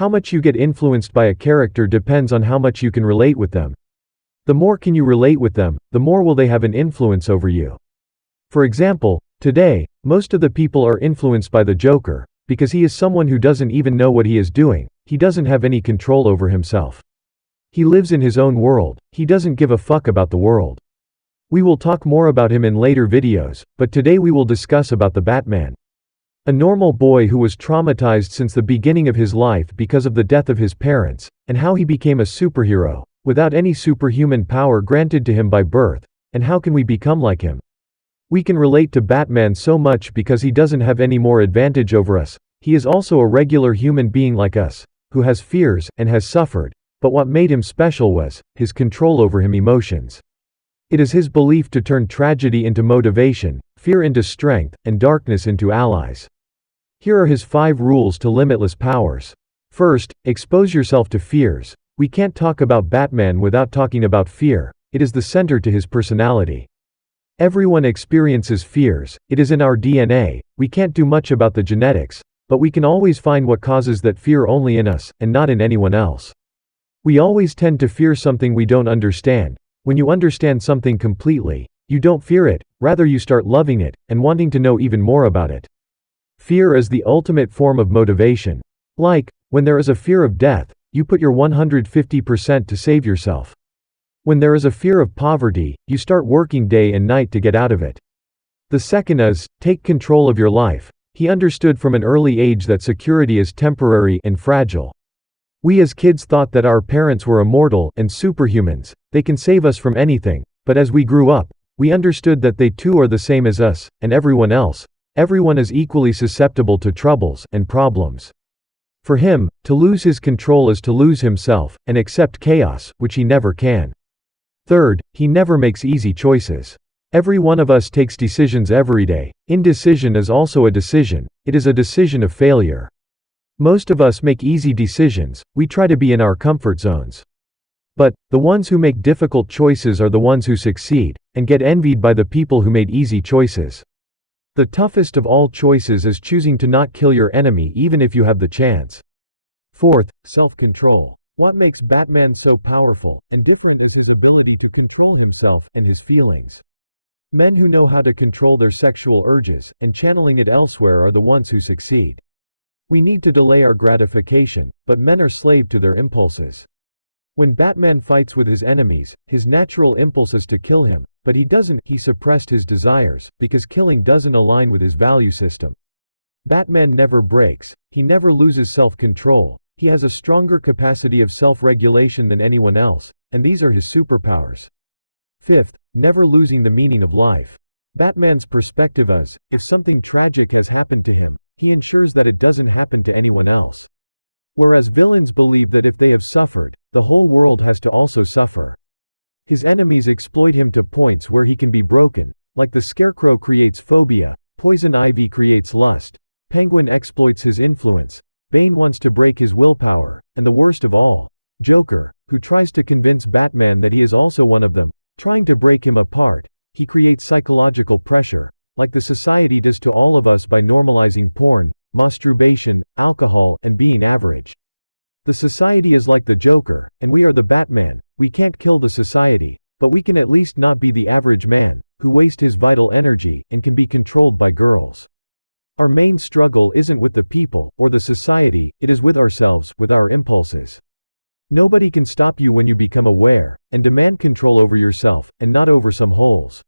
How much you get influenced by a character depends on how much you can relate with them. The more can you relate with them, the more will they have an influence over you. For example, today, most of the people are influenced by the Joker, because he is someone who doesn't even know what he is doing, he doesn't have any control over himself. He lives in his own world, he doesn't give a fuck about the world. We will talk more about him in later videos, but today we will discuss about the Batman. A normal boy who was traumatized since the beginning of his life because of the death of his parents, and how he became a superhero, without any superhuman power granted to him by birth, and how can we become like him? We can relate to Batman so much because he doesn't have any more advantage over us, he is also a regular human being like us, who has fears, and has suffered, but what made him special was, his control over his emotions. It is his belief to turn tragedy into motivation, fear into strength, and darkness into allies. Here are his 5 rules to limitless powers. First, expose yourself to fears. We can't talk about Batman without talking about fear, it is the center to his personality. Everyone experiences fears, it is in our DNA, we can't do much about the genetics, but we can always find what causes that fear only in us, and not in anyone else. We always tend to fear something we don't understand. When you understand something completely, you don't fear it, rather you start loving it, and wanting to know even more about it. Fear is the ultimate form of motivation. Like, when there is a fear of death, you put your 150% to save yourself. When there is a fear of poverty, you start working day and night to get out of it. The second is, take control of your life. He understood from an early age that security is temporary and fragile. We as kids thought that our parents were immortal and superhumans, they can save us from anything, but as we grew up, we understood that they too are the same as us, and everyone else. Everyone is equally susceptible to troubles and problems. For him, to lose his control is to lose himself, and accept chaos, which he never can. Third, he never makes easy choices. Every one of us takes decisions every day. Indecision is also a decision, it is a decision of failure. Most of us make easy decisions, we try to be in our comfort zones. But, the ones who make difficult choices are the ones who succeed, and get envied by the people who made easy choices. The toughest of all choices is choosing to not kill your enemy even if you have the chance. Fourth, self-control. What makes Batman so powerful and different is his ability to control himself and his feelings. Men who know how to control their sexual urges and channeling it elsewhere are the ones who succeed. We need to delay our gratification, but men are slave to their impulses. When Batman fights with his enemies, his natural impulse is to kill him, but he suppressed his desires, because killing doesn't align with his value system. Batman never breaks, he never loses self-control, he has a stronger capacity of self-regulation than anyone else, and these are his superpowers. Fifth, never losing the meaning of life. Batman's perspective is, if something tragic has happened to him, he ensures that it doesn't happen to anyone else. Whereas villains believe that if they have suffered, the whole world has to also suffer. His enemies exploit him to points where he can be broken, like the Scarecrow creates phobia, Poison Ivy creates lust, Penguin exploits his influence, Bane wants to break his willpower, and the worst of all, Joker, who tries to convince Batman that he is also one of them, trying to break him apart. He creates psychological pressure, like the society does to all of us by normalizing porn, masturbation, alcohol, and being average. The society is like the Joker, and we are the Batman. We can't kill the society, but we can at least not be the average man, who wastes his vital energy, and can be controlled by girls. Our main struggle isn't with the people, or the society, it is with ourselves, with our impulses. Nobody can stop you when you become aware, and demand control over yourself, and not over some holes.